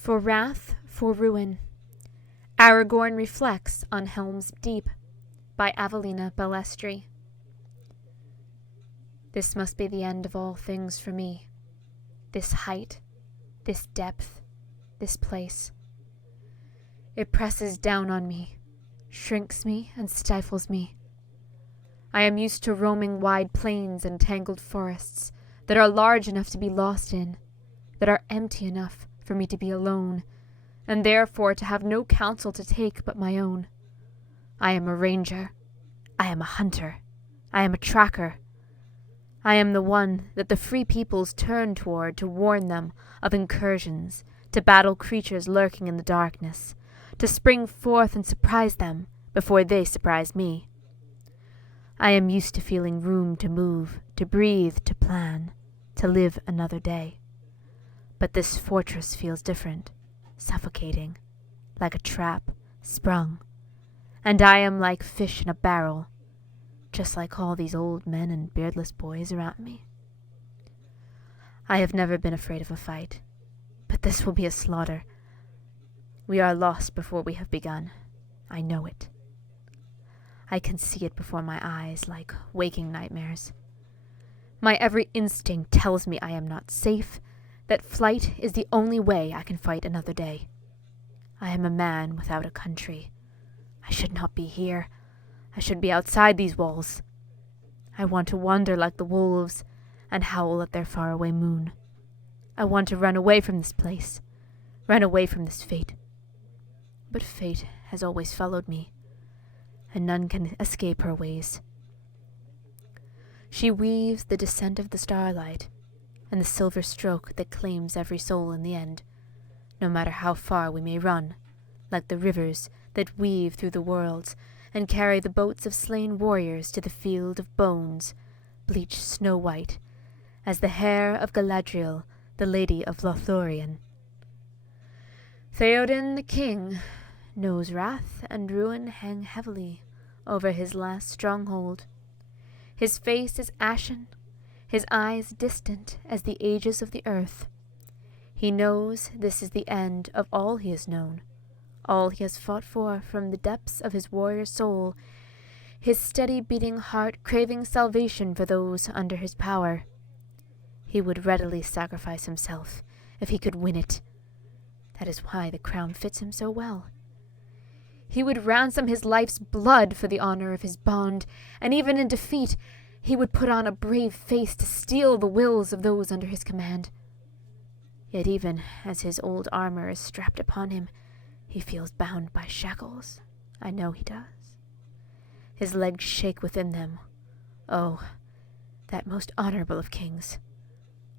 For Wrath, for Ruin. Aragorn reflects on Helms Deep by Avellina Balestri. This must be the end of all things for me. This height, this depth, this place. It presses down on me, shrinks me and stifles me. I am used to roaming wide plains and tangled forests that are large enough to be lost in, that are empty enough for me to be alone, and therefore to have no counsel to take but my own. I am a ranger. I am a hunter. I am a tracker. I am the one that the free peoples turn toward to warn them of incursions, to battle creatures lurking in the darkness, to spring forth and surprise them before they surprise me. I am used to feeling room to move, to breathe, to plan, to live another day. But this fortress feels different, suffocating, like a trap sprung, and I am like fish in a barrel, just like all these old men and beardless boys around me. I have never been afraid of a fight, but this will be a slaughter. We are lost before we have begun. I know it. I can see it before my eyes like waking nightmares. My every instinct tells me I am not safe, that flight is the only way I can fight another day. I am a man without a country. I should not be here. I should be outside these walls. I want to wander like the wolves and howl at their faraway moon. I want to run away from this place, run away from this fate. But fate has always followed me, and none can escape her ways. She weaves the descent of the starlight, and the silver stroke that claims every soul in the end, no matter how far we may run, like the rivers that weave through the worlds and carry the boats of slain warriors to the field of bones, bleached snow-white, as the hair of Galadriel, the lady of Lothlorien. Theoden the king knows wrath and ruin hang heavily over his last stronghold. His face is ashen, his eyes distant as the ages of the earth. He knows this is the end of all he has known, all he has fought for from the depths of his warrior soul, his steady beating heart craving salvation for those under his power. He would readily sacrifice himself if he could win it. That is why the crown fits him so well. He would ransom his life's blood for the honor of his bond, and even in defeat, he would put on a brave face to steel the wills of those under his command. Yet even as his old armor is strapped upon him, he feels bound by shackles. I know he does. His legs shake within them. Oh, that most honorable of kings!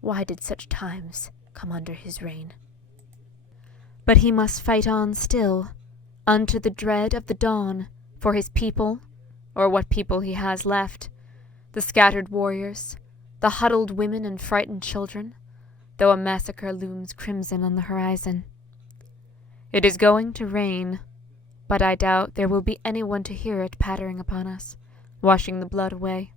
Why did such times come under his reign? But he must fight on still, unto the dread of the dawn, for his people, or what people he has left, the scattered warriors, the huddled women and frightened children, though a massacre looms crimson on the horizon. It is going to rain, but I doubt there will be anyone to hear it pattering upon us, washing the blood away.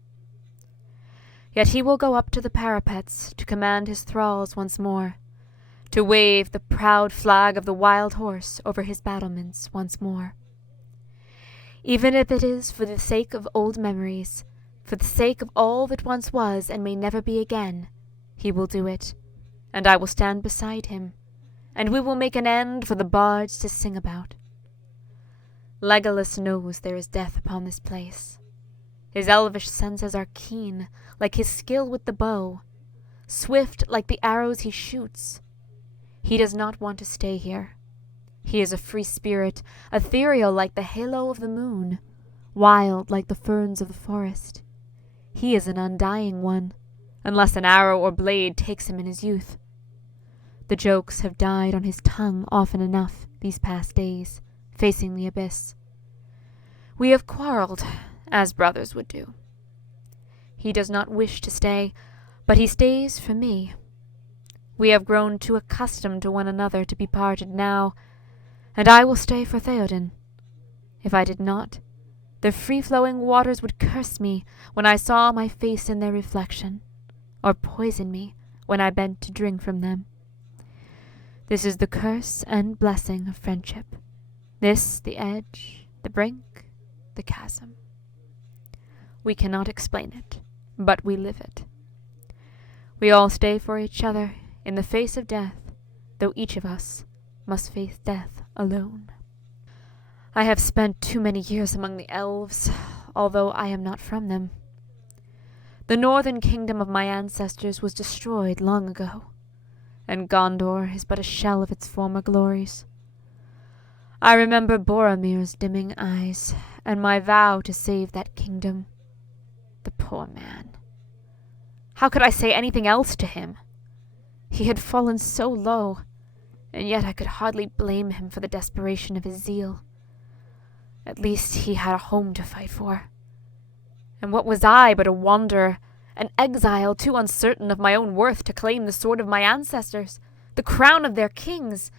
Yet he will go up to the parapets to command his thralls once more, to wave the proud flag of the wild horse over his battlements once more. Even if it is for the sake of old memories, for the sake of all that once was and may never be again, he will do it, and I will stand beside him, and we will make an end for the bards to sing about. Legolas knows there is death upon this place. His elvish senses are keen, like his skill with the bow, swift like the arrows he shoots. He does not want to stay here. He is a free spirit, ethereal like the halo of the moon, wild like the ferns of the forest. He is an undying one, unless an arrow or blade takes him in his youth. The jokes have died on his tongue often enough these past days, facing the abyss. We have quarreled, as brothers would do. He does not wish to stay, but he stays for me. We have grown too accustomed to one another to be parted now, and I will stay for Theoden. If I did not, the free-flowing waters would curse me when I saw my face in their reflection, or poison me when I bent to drink from them. This is the curse and blessing of friendship. This the edge, the brink, the chasm. We cannot explain it, but we live it. We all stay for each other in the face of death, though each of us must face death alone. I have spent too many years among the elves, although I am not from them. The northern kingdom of my ancestors was destroyed long ago, and Gondor is but a shell of its former glories. I remember Boromir's dimming eyes, and my vow to save that kingdom. The poor man. How could I say anything else to him? He had fallen so low, and yet I could hardly blame him for the desperation of his zeal. At least he had a home to fight for. And what was I but a wanderer, an exile too uncertain of my own worth to claim the sword of my ancestors, the crown of their kings?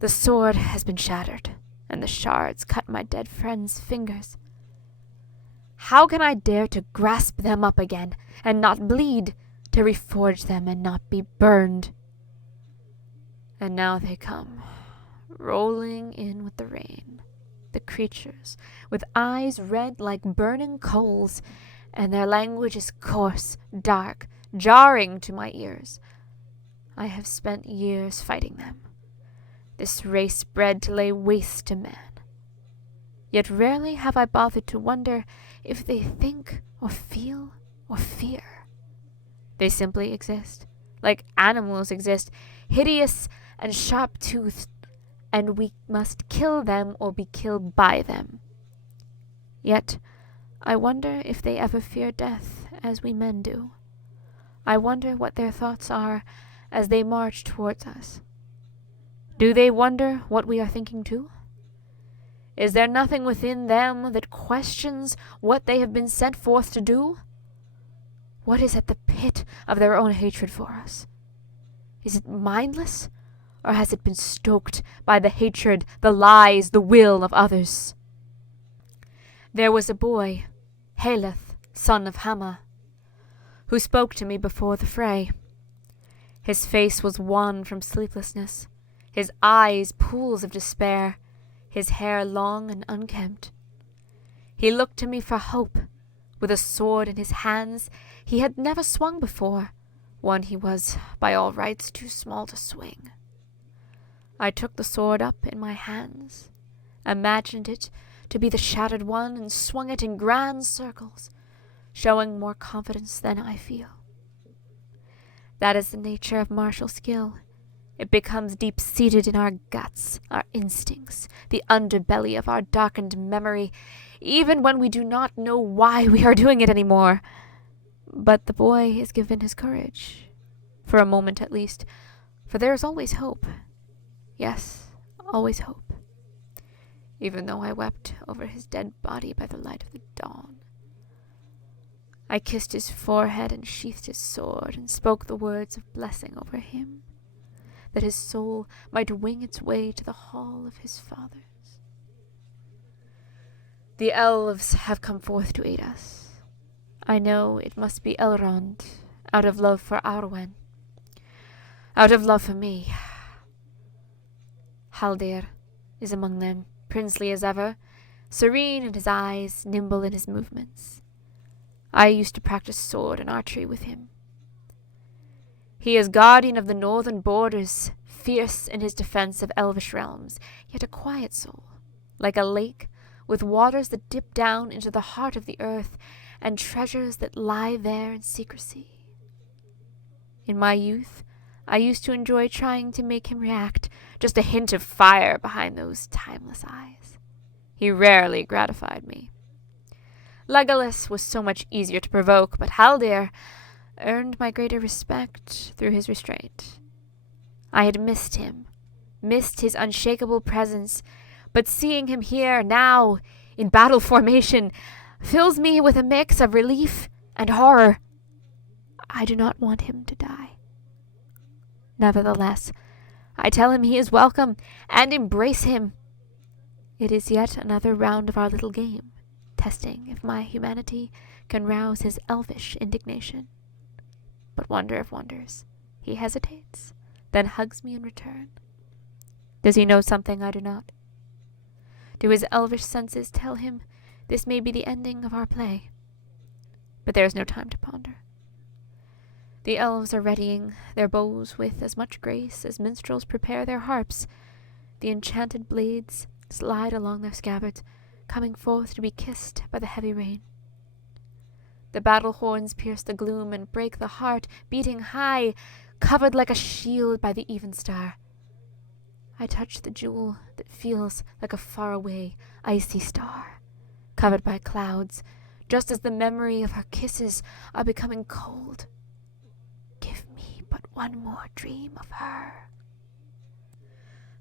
The sword has been shattered, and the shards cut my dead friend's fingers. How can I dare to grasp them up again, and not bleed, to reforge them and not be burned? And now they come, rolling in with the rain, the creatures, with eyes red like burning coals, and their language is coarse, dark, jarring to my ears. I have spent years fighting them, this race bred to lay waste to man. Yet rarely have I bothered to wonder if they think or feel or fear. They simply exist, like animals exist, hideous and sharp-toothed, and we must kill them or be killed by them. Yet I wonder if they ever fear death as we men do. I wonder what their thoughts are as they march towards us. Do they wonder what we are thinking too? Is there nothing within them that questions what they have been sent forth to do? What is at the pit of their own hatred for us? Is it mindless, or has it been stoked by the hatred, the lies, the will of others? There was a boy, Haleth, son of Hama, who spoke to me before the fray. His face was wan from sleeplessness, his eyes pools of despair, his hair long and unkempt. He looked to me for hope. With a sword in his hands he had never swung before, one he was, by all rights, too small to swing. I took the sword up in my hands, imagined it to be the shattered one, and swung it in grand circles, showing more confidence than I feel. That is the nature of martial skill. It becomes deep-seated in our guts, our instincts, the underbelly of our darkened memory, even when we do not know why we are doing it anymore. But the boy is given his courage, for a moment at least, for there is always hope. Yes, always hope. Even though I wept over his dead body by the light of the dawn. I kissed his forehead and sheathed his sword, and spoke the words of blessing over him, that his soul might wing its way to the hall of his fathers. The elves have come forth to aid us. I know it must be Elrond, out of love for Arwen, out of love for me. Haldir is among them, princely as ever, serene in his eyes, nimble in his movements. I used to practice sword and archery with him. He is guardian of the northern borders, fierce in his defense of elvish realms, yet a quiet soul, like a lake, with waters that dip down into the heart of the earth, and treasures that lie there in secrecy. In my youth, I used to enjoy trying to make him react, just a hint of fire behind those timeless eyes. He rarely gratified me. Legolas was so much easier to provoke, but Haldir earned my greater respect through his restraint. I had missed him, missed his unshakable presence, but seeing him here now, in battle formation, fills me with a mix of relief and horror. I do not want him to die. Nevertheless, I tell him he is welcome, and embrace him. It is yet another round of our little game, testing if my humanity can rouse his elvish indignation. But wonder of wonders, he hesitates, then hugs me in return. Does he know something I do not? Do his elvish senses tell him this may be the ending of our play? But there is no time to ponder. The elves are readying their bows with as much grace as minstrels prepare their harps. The enchanted blades slide along their scabbards, coming forth to be kissed by the heavy rain. The battle horns pierce the gloom and break the heart, beating high, covered like a shield by the even star. I touch the jewel that feels like a faraway, icy star, covered by clouds, just as the memory of her kisses are becoming cold. Give me but one more dream of her.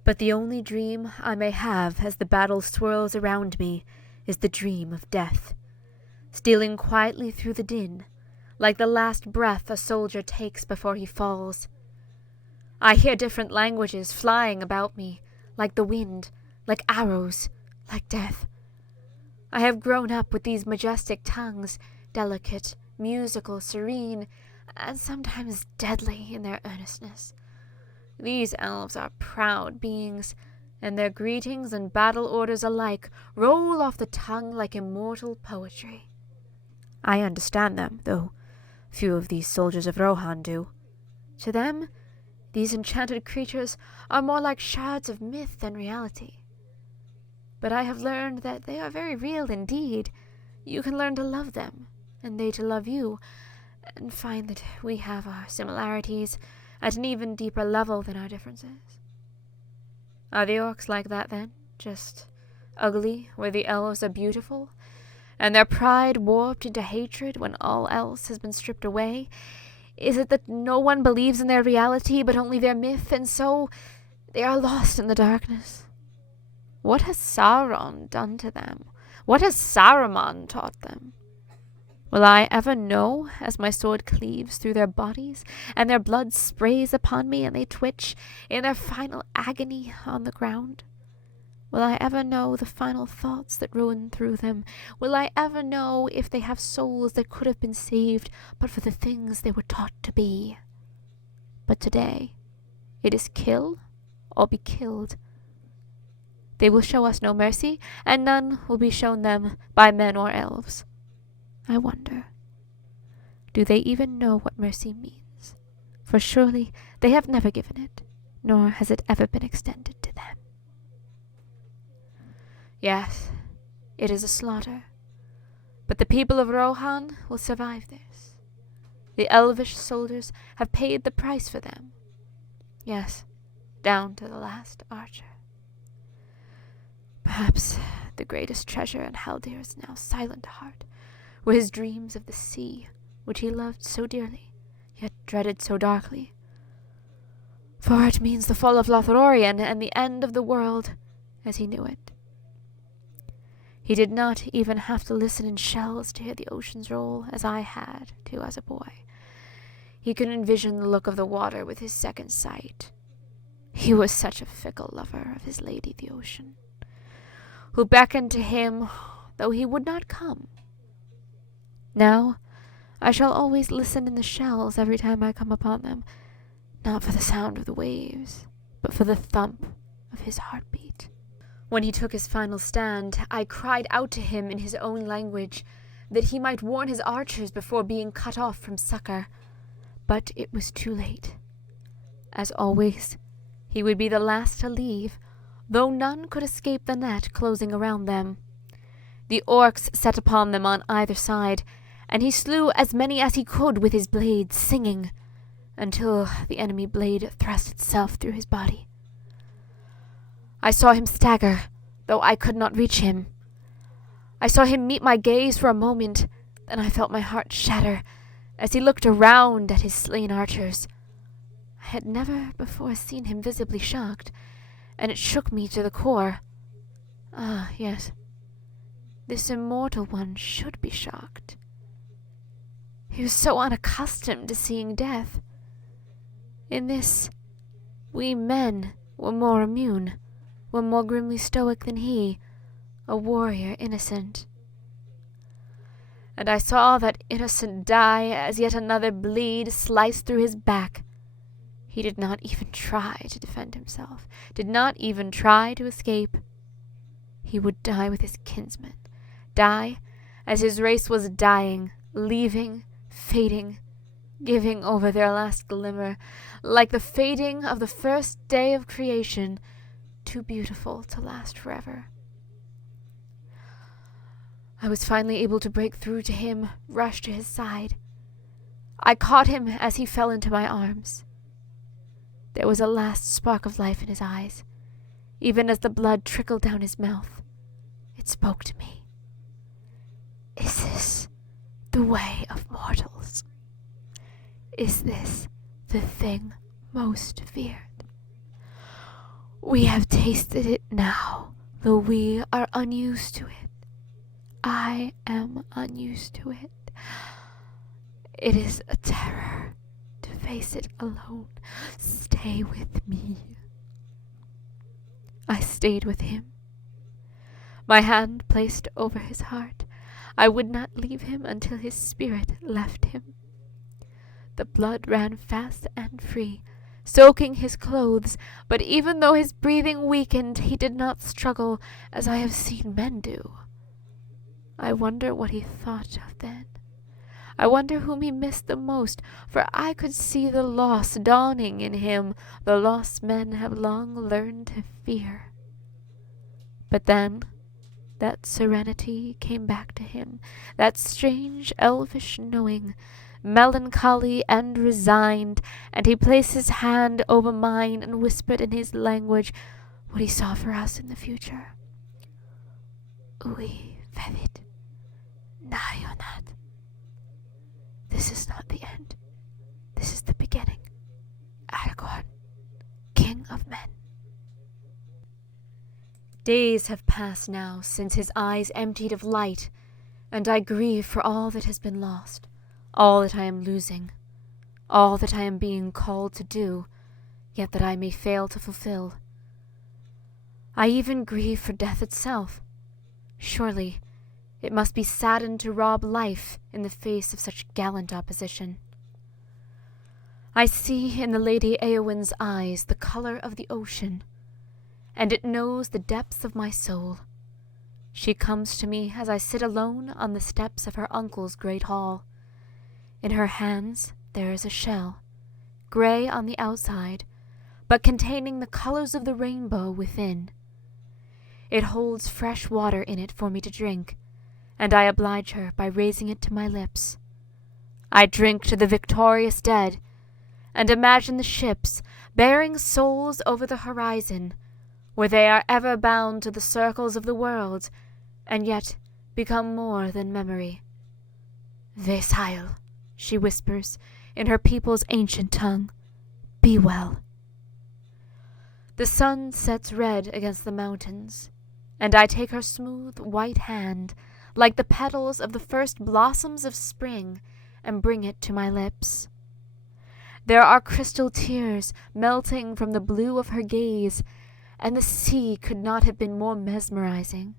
But the only dream I may have as the battle swirls around me is the dream of death, stealing quietly through the din, like the last breath a soldier takes before he falls. I hear different languages flying about me, like the wind, like arrows, like death. I have grown up with these majestic tongues, delicate, musical, serene, and sometimes deadly in their earnestness. These elves are proud beings, and their greetings and battle orders alike roll off the tongue like immortal poetry. I understand them, though few of these soldiers of Rohan do. To them, these enchanted creatures are more like shards of myth than reality. But I have learned that they are very real indeed. You can learn to love them, and they to love you, and find that we have our similarities at an even deeper level than our differences. Are the orcs like that then? Just ugly where the elves are beautiful, and their pride warped into hatred when all else has been stripped away? Is it that no one believes in their reality but only their myth, and so they are lost in the darkness? What has Sauron done to them? What has Saruman taught them? Will I ever know as my sword cleaves through their bodies, and their blood sprays upon me, and they twitch in their final agony on the ground? Will I ever know the final thoughts that ruin through them? Will I ever know if they have souls that could have been saved but for the things they were taught to be? But today, it is kill or be killed. They will show us no mercy, and none will be shown them by men or elves. I wonder, do they even know what mercy means? For surely they have never given it, nor has it ever been extended to them. Yes, it is a slaughter, but the people of Rohan will survive this. The elvish soldiers have paid the price for them. Yes, down to the last archer. Perhaps the greatest treasure in Haldir's now silent heart were his dreams of the sea, which he loved so dearly, yet dreaded so darkly. For it means the fall of Lothlorien and the end of the world as he knew it. He did not even have to listen in shells to hear the ocean's roll, as I had to as a boy. He could envision the look of the water with his second sight. He was such a fickle lover of his lady the ocean, who beckoned to him, though he would not come. Now I shall always listen in the shells every time I come upon them, not for the sound of the waves, but for the thump of his heartbeat. When he took his final stand, I cried out to him in his own language, that he might warn his archers before being cut off from succor. But it was too late. As always, he would be the last to leave, though none could escape the net closing around them. The orcs set upon them on either side, and he slew as many as he could with his blade, singing, until the enemy blade thrust itself through his body. I saw him stagger, though I could not reach him. I saw him meet my gaze for a moment, then I felt my heart shatter as he looked around at his slain archers. I had never before seen him visibly shocked, and it shook me to the core. Ah, yes, this immortal one should be shocked. He was so unaccustomed to seeing death. In this, we men were more immune, were more grimly stoic than he, a warrior innocent. And I saw that innocent die as yet another blade sliced through his back. He did not even try to defend himself, did not even try to escape. He would die with his kinsmen, die as his race was dying, leaving, fading, giving over their last glimmer, like the fading of the first day of creation, too beautiful to last forever. I was finally able to break through to him, rush to his side. I caught him as he fell into my arms. There was a last spark of life in his eyes, even as the blood trickled down his mouth. It spoke to me. Is this the way of mortals? Is this the thing most feared? We have tasted it now, though we are unused to it. I am unused to it. It is a terror to face it alone. Stay with me. I stayed with him, my hand placed over his heart. I would not leave him until his spirit left him. The blood ran fast and free, soaking his clothes, but even though his breathing weakened, he did not struggle as I have seen men do. I wonder what he thought of then. I wonder whom he missed the most, for I could see the loss dawning in him, the loss men have long learned to fear. But then that serenity came back to him, that strange elvish knowing, melancholy and resigned, and he placed his hand over mine and whispered in his language what he saw for us in the future. Ui vevid, naionat. This is not the end. This is the beginning. Aragorn, King of Men. Days have passed now since his eyes emptied of light, and I grieve for all that has been lost, all that I am losing, all that I am being called to do, yet that I may fail to fulfill. I even grieve for death itself. Surely it must be saddened to rob life in the face of such gallant opposition. I see in the Lady Eowyn's eyes the color of the ocean, and it knows the depths of my soul. She comes to me as I sit alone on the steps of her uncle's great hall. In her hands there is a shell, gray on the outside, but containing the colors of the rainbow within. It holds fresh water in it for me to drink, and I oblige her by raising it to my lips. I drink to the victorious dead, and imagine the ships bearing souls over the horizon, where they are ever bound to the circles of the world, and yet become more than memory. Vesheil, she whispers in her people's ancient tongue, be well. The sun sets red against the mountains, and I take her smooth white hand, like the petals of the first blossoms of spring, and bring it to my lips. There are crystal tears melting from the blue of her gaze, and the sea could not have been more mesmerizing.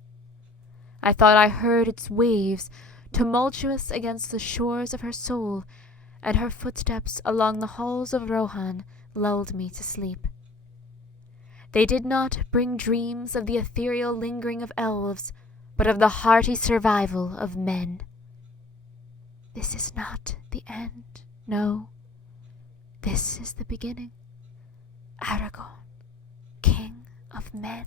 I thought I heard its waves tumultuous against the shores of her soul, and her footsteps along the halls of Rohan lulled me to sleep. They did not bring dreams of the ethereal lingering of elves, but of the hearty survival of men. This is not the end, no. This is the beginning. Aragorn, King of Men.